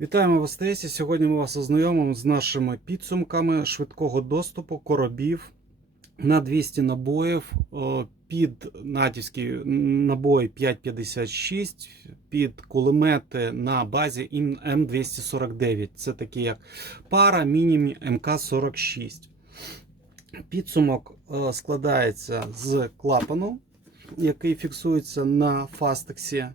Вітаємо в ОСТСі. Сьогодні ми вас ознайомимо з нашими підсумками швидкого доступу коробів на 200 набоїв під натівські набої 5,56, під кулемети на базі М249. Це такі як пара мінімі МК-46. Підсумок е, складається з клапану, який фіксується на фастексі.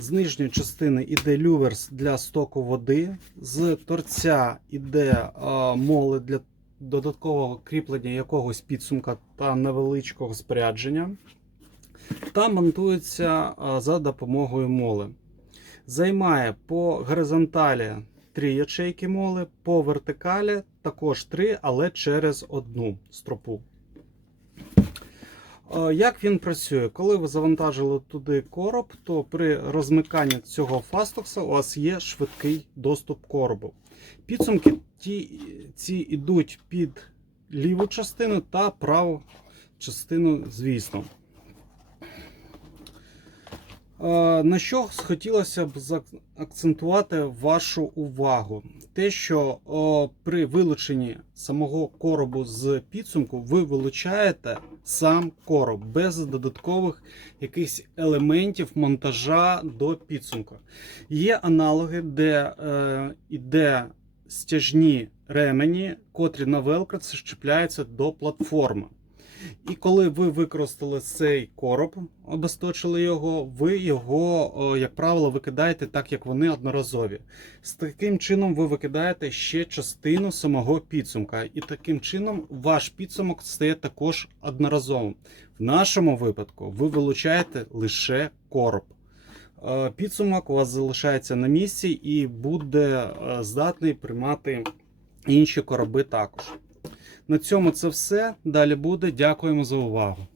З нижньої частини йде люверс для стоку води, з торця йде моле для додаткового кріплення якогось підсумка та невеличкого спорядження, та монтується за допомогою моли. Займає по горизонталі три ячейки моли, по вертикалі також три, але через одну стропу. Як він працює? Коли ви завантажили туди короб, то при розмиканні цього фастокса у вас є швидкий доступ коробу. Підсумки ті, ці йдуть під ліву частину та праву частину, звісно. Е, На що хотілося б акцентувати вашу увагу? Те, що при вилученні самого коробу з підсумку ви вилучаєте сам короб без додаткових якихось елементів монтажа до підсумку. Є аналоги, де е, іде стяжні ремені, котрі на велкро чіпляються до платформи. І коли ви використали цей короб, обесточили його, ви його, як правило, викидаєте так, як вони одноразові. З таким чином ви викидаєте ще частину самого підсумка, і таким чином ваш підсумок стає також одноразовим. В нашому випадку ви вилучаєте лише короб. Е, Підсумок у вас залишається на місці і буде е, здатний приймати інші короби також. На цьому це все. Далі буде. Дякуємо за увагу.